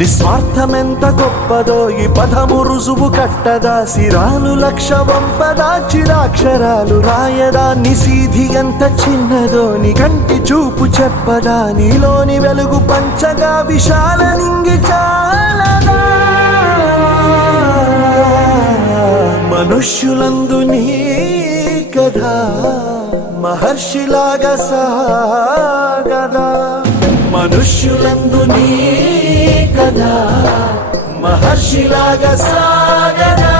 నిస్వార్థమెంత గొప్పదో ఈ పదము రుజువు కట్టదా, సిరాలు లక్ష వంపదా, చిరాక్షరాలు రాయదా, నిసీధి ఎంత చిన్నదో నీ కంటి చూపు చెప్పదా, నీలోని వెలుగు పంచగా విశాల నింగి చాలదా. మనుష్యులందు నీ కథ మహర్షిలాగా సాగదా, మనుష్యులందు నీ కథ మహర్షిలాగా సాగదా.